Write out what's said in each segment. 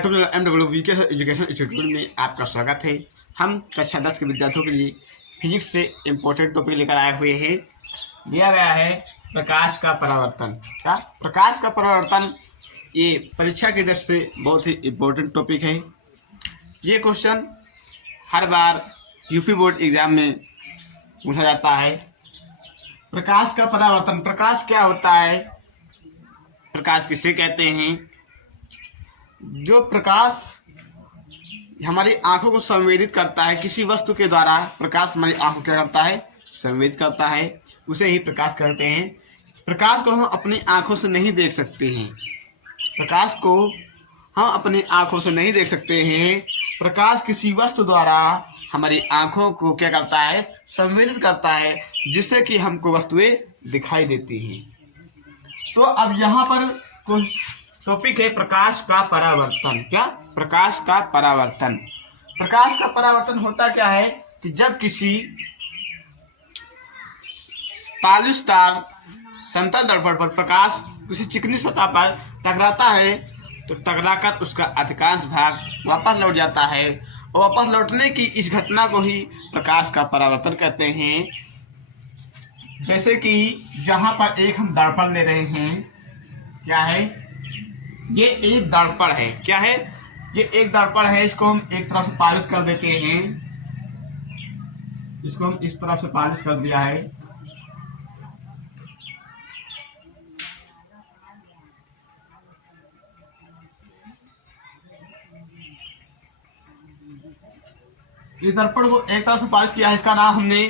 YouTube channel MWVK education institute में आपका स्वागत है। हम कक्षा 10 के विद्यार्थियों के लिए फिजिक्स से इम्पोर्टेंट टॉपिक लेकर आए हुए हैं। दिया गया है प्रकाश का परावर्तन। क्या प्रकाश का परावर्तन ये परीक्षा की दृष्टि से बहुत ही इम्पोर्टेंट टॉपिक है। ये क्वेश्चन हर बार यूपी बोर्ड एग्जाम में पूछा जाता है। प्रकाश का परावर्तन, प्रकाश क्या होता है, प्रकाश किसे कहते हैं। जो प्रकाश हमारी आंखों को संवेदित करता है, किसी वस्तु के द्वारा प्रकाश हमारी आंखों क्या करता है, संवेदित करता है, उसे ही प्रकाश कहते हैं। प्रकाश को हम अपनी आंखों से नहीं देख सकते हैं, प्रकाश को हम अपनी आंखों से नहीं देख सकते हैं। प्रकाश किसी वस्तु द्वारा हमारी आंखों को क्या करता है, संवेदित करता है, जिससे कि हमको वस्तुएं दिखाई देती हैं। तो अब यहाँ पर कुछ टॉपिक है प्रकाश का परावर्तन। क्या प्रकाश का परावर्तन, प्रकाश का परावर्तन होता क्या है कि जब किसी पालिशदार समतल दर्पण पर प्रकाश किसी चिकनी सतह पर टकराता है तो टकराकर उसका अधिकांश भाग वापस लौट जाता है, और वापस लौटने की इस घटना को ही प्रकाश का परावर्तन कहते हैं। जैसे कि जहाँ पर एक हम दर्पण ले रहे हैं, क्या है, ये एक दर्पण है। क्या है, ये एक दर्पण है। इसको हम एक तरफ से पॉलिश कर देते हैं, इसको हम इस तरफ से पॉलिश कर दिया है। इस दर्पण को एक तरफ से पॉलिश किया है। इसका नाम हमने,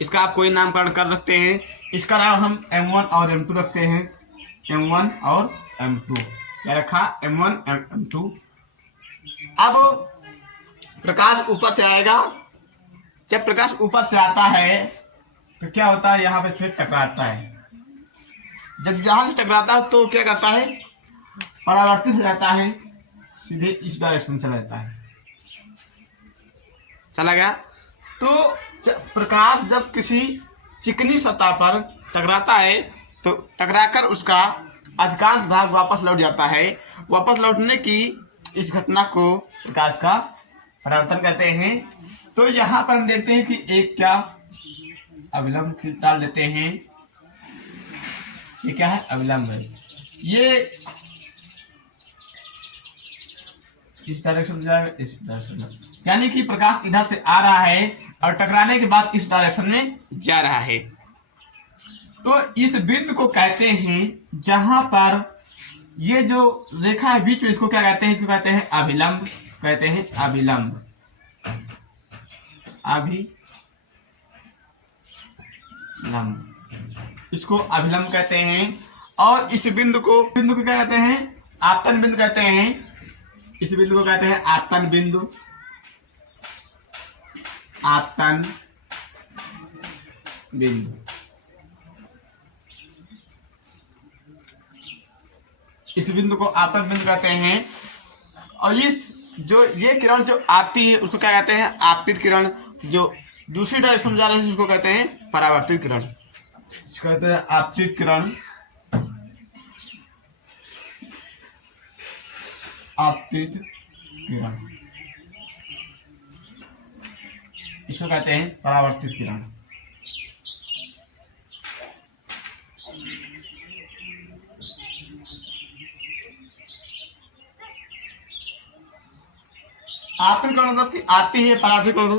इसका आप कोई नामकरण कर रखते हैं। इसका नाम हम M1 और M2 रखते हैं। M1 और M2 क्या रखा, M1 M2। अब प्रकाश ऊपर से आएगा। जब प्रकाश ऊपर से आता है तो क्या होता है, यहाँ पे फिर टकराता है। जब जहां से टकराता है तो क्या करता है, परावर्तित हो जाता है, सीधे इस डायरेक्शन चला जाता है, चला गया। तो प्रकाश जब किसी चिकनी सतह पर टकराता है तो टकराकर उसका अधिकांश भाग वापस लौट जाता है। वापस लौटने की इस घटना को प्रकाश का परावर्तन कहते हैं। तो यहाँ पर हम देखते हैं कि एक क्या अविलंब डाल देते हैं। ये क्या है, अविलंब है। ये इस डायरेक्शन जाएगा, इस डायरेक्शन में, यानी कि प्रकाश इधर से आ रहा है और टकराने के बाद इस डायरेक्शन में जा रहा है। तो इस बिंदु को कहते हैं, जहां पर ये जो रेखा है बीच में, इसको क्या कहते हैं, इसको कहते हैं अभिलंब, कहते हैं अभिलंब, अभिलंब, इसको अभिलंब कहते हैं। और इस बिंदु को क्या कहते हैं, आपतन बिंदु कहते हैं। इस बिंदु को कहते हैं आपतन बिंदु, आपतन बिंदु। इस बिंदु को आपतन बिंदु कहते हैं। और इस जो ये किरण जो आती है उसको क्या कहते हैं, आपतित किरण। जो दूसरी डायरेक्शन में जा रही है उसको कहते हैं परावर्तित किरण, इसको कहते हैं आपतित किरण, आपतित किरण, इसको कहते हैं परावर्तित किरण। आपतित किरण आती है, परावर्तित किरण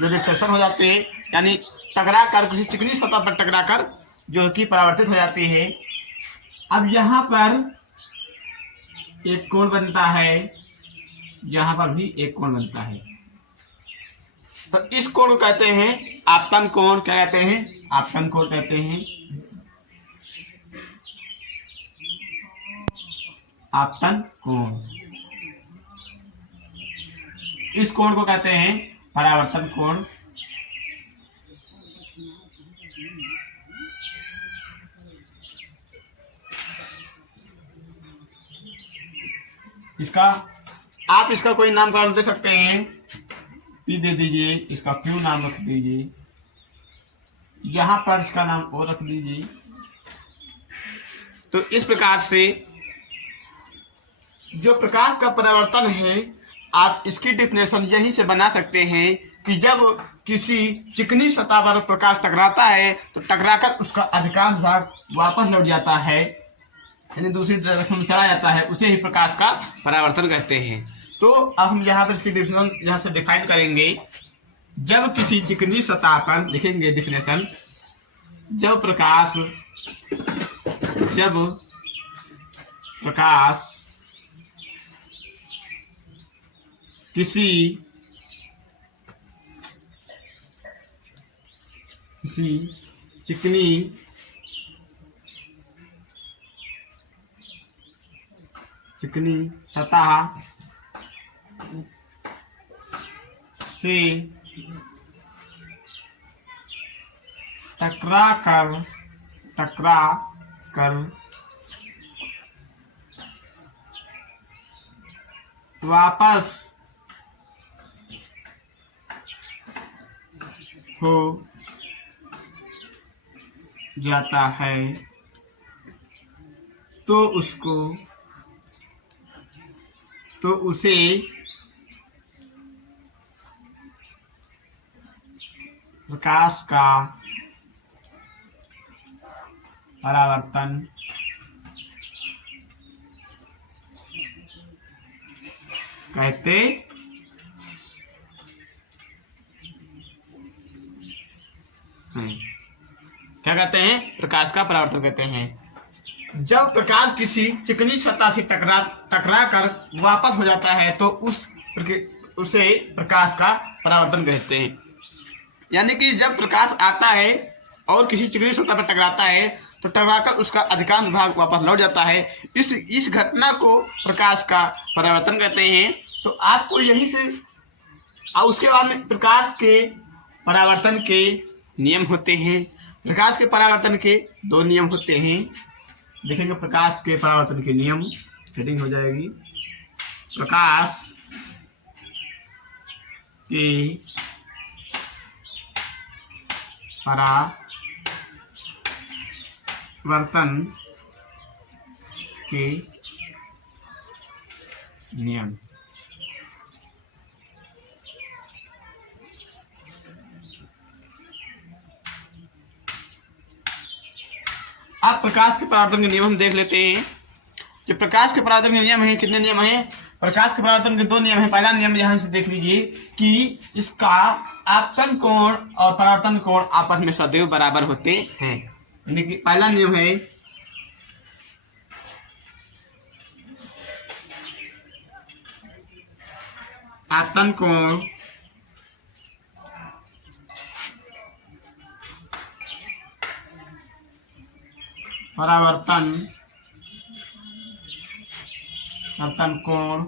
जो रिफ्लेक्शन हो जाते हैं, यानी टकरा कर किसी चिकनी सतह पर टकरा कर जो कि परावर्तित हो जाती है। अब यहाँ पर एक कोण बनता है, यहाँ पर भी एक कोण बनता है। तो इस कोण को कहते हैं आपतन कोण। क्या कहते हैं, आपतन कोण कहते हैं, आपतन कोण। इस कोण को कहते हैं परावर्तन कोण। इसका आप इसका कोई नामकरण दे सकते हैं, पी दे दीजिए, इसका क्यू नाम रख दीजिए, यहाँ पर इसका नाम ओ रख दीजिए। तो इस प्रकार से जो प्रकाश का परावर्तन है, आप इसकी डिफिनेशन यहीं से बना सकते हैं कि जब किसी चिकनी सतह पर प्रकाश टकराता है तो टकराकर उसका अधिकांश भाग वापस लौट जाता है, यानी दूसरी डायरेक्शन में चला जाता है, उसे ही प्रकाश का परावर्तन कहते हैं। तो अब हम यहाँ पर इसकी डिफिनेशन यहाँ से डिफाइन करेंगे। जब किसी चिकनी सतह पर लिखेंगे डिफिनेशन, जब प्रकाश किसी चिकनी सतह से टकरा कर वापस हो जाता है तो उसे प्रकाश का परावर्तन कहते हैं। क्या कहते हैं? प्रकाश का परावर्तन कहते हैं। जब प्रकाश किसी चिकनी सतह से टकरा कर वापस हो जाता है तो उसे प्रकाश का परावर्तन कहते हैं। यानी कि जब प्रकाश आता है और किसी चिकनी सतह पर टकराता है तो टकराकर उसका अधिकांश भाग वापस लौट जाता है, इस घटना को प्रकाश का परावर्तन कहते हैं। तो आपको यहीं से उसके बाद में प्रकाश के परावर्तन के नियम होते हैं। प्रकाश के परावर्तन के 2 नियम होते हैं। देखेंगे प्रकाश के परावर्तन के नियम, हेडिंग हो जाएगी प्रकाश के परावर्तन के नियम। अब प्रकाश के परावर्तन के नियम हम देख लेते हैं। जो प्रकाश के परावर्तन के नियम है, कितने नियम हैं? प्रकाश के परावर्तन के 2 नियम हैं। पहला नियम यहाँ से देख लीजिए कि इसका आपतन कोण और परावर्तन कोण आपस में सदैव बराबर होते हैं। यानी कि पहला नियम है आपतन कोण परावर्तन कोण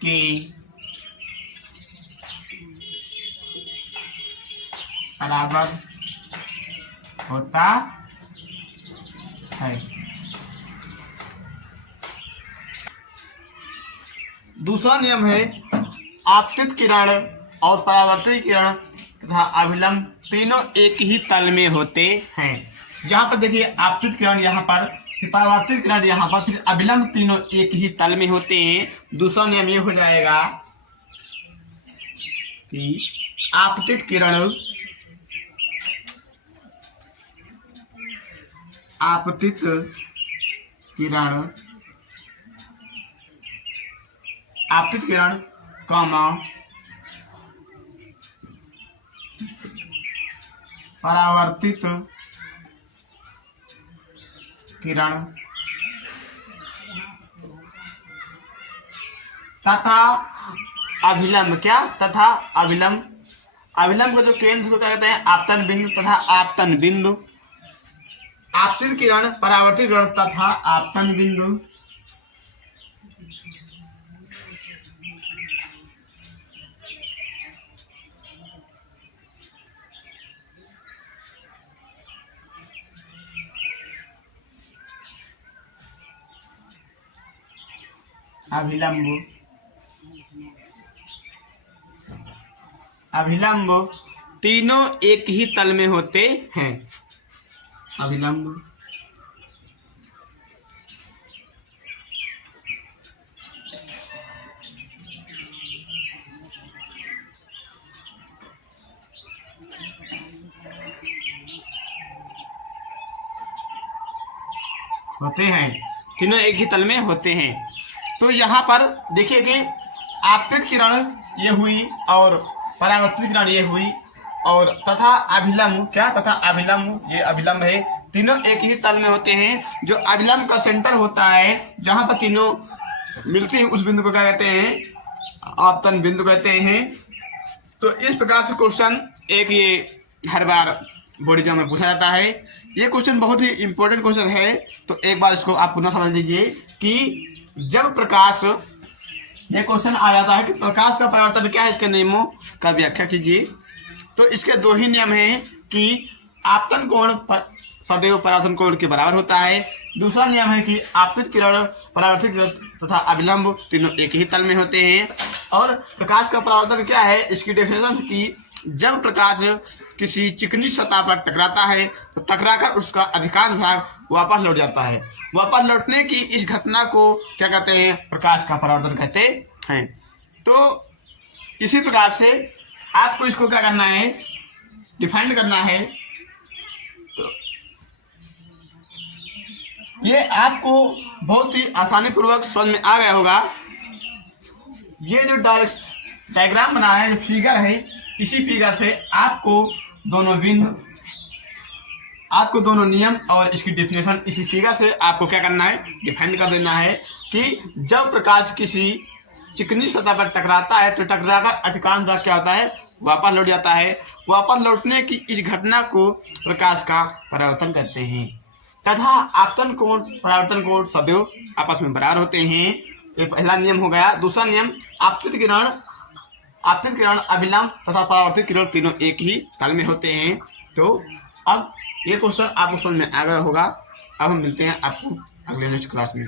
के बराबर होता है। दूसरा नियम है आपतित किरण और परावर्तित किरण तथा अभिलंब तीनों एक ही तल में होते हैं। यहाँ पर देखिए आपतित किरण यहाँ पर, परावर्तित किरण यहाँ पर, फिर अभिलंब तीनों एक ही तल में होते हैं। दूसरा नियम ये हो जाएगा कि आपतित किरण कॉमा परावर्तित किरण तथा अभिलंब अभिलंब को जो केंद्र को क्या कहते हैं? आपतन बिंदु तथा आपतन बिंदु। आपतित किरण, परावर्तित किरण तथा आपतन बिंदु। अभिलंब तीनों एक ही तल में होते हैं। अभिलंब होते हैं, तीनों एक ही तल में होते हैं। तो यहाँ पर देखिए कि आपतित किरण ये हुई और परावर्तित किरण ये हुई, और तथा अभिलंब, क्या तथा अभिलंब, ये अभिलंब है, तीनों एक ही तल में होते हैं। जो अभिलंब का सेंटर होता है, जहाँ पर तीनों मिलती हैं, उस बिंदु को क्या कहते हैं, आपतन बिंदु कहते हैं। तो इस प्रकार से क्वेश्चन एक ये हर बार बोर्ड एग्जाम में पूछा जाता है। ये क्वेश्चन बहुत ही इंपॉर्टेंट क्वेश्चन है, तो एक बार इसको आप पुनः समझ लीजिए कि जब प्रकाश, ये क्वेश्चन आ जाता है कि प्रकाश का परावर्तन क्या है, इसके नियमों का व्याख्या कीजिए। तो इसके दो ही नियम हैं कि आपतन कोण सदैव परावर्तन कोण के बराबर होता है। दूसरा नियम है कि आपतित किरण, परावर्तित किरण तथा अभिलंब तीनों एक ही तल में होते हैं। और प्रकाश का परावर्तन क्या है, इसकी डेफिनेशन की जब प्रकाश किसी चिकनी सतह पर टकराता है तो टकराकर उसका अधिकांश भाग वापस लौट जाता है। वापस लौटने की इस घटना को क्या कहते हैं, प्रकाश का परावर्तन कहते हैं। तो इसी प्रकार से आपको इसको क्या करना है, डिफाइन करना है। तो ये आपको बहुत ही आसानी पूर्वक समझ में आ गया होगा। ये जो डायग्राम बना है, फिगर है, इसी फिगर से आपको दोनों बिंदु, आपको दोनों नियम और इसकी डेफिनेशन इसी फिगर से आपको क्या करना है, डिफाइन कर देना है कि जब प्रकाश किसी चिकनी सतह पर टकराता है तो टकराकर अधिकांश भाग क्या होता है, वापस लौट जाता है। वापस लौटने की इस घटना को प्रकाश का परावर्तन कहते हैं। तथा आपतन कोण, परावर्तन कोण सदैव आपस में बराबर होते हैं। ये पहला नियम हो गया। दूसरा नियम, आपतित किरण, अभिलंब तथा परावर्तित किरण तीनों एक ही तल में होते हैं। तो अब ये क्वेश्चन आपको समझ में आ गया होगा। अब हम मिलते हैं आपको अगले नेक्स्ट क्लास में।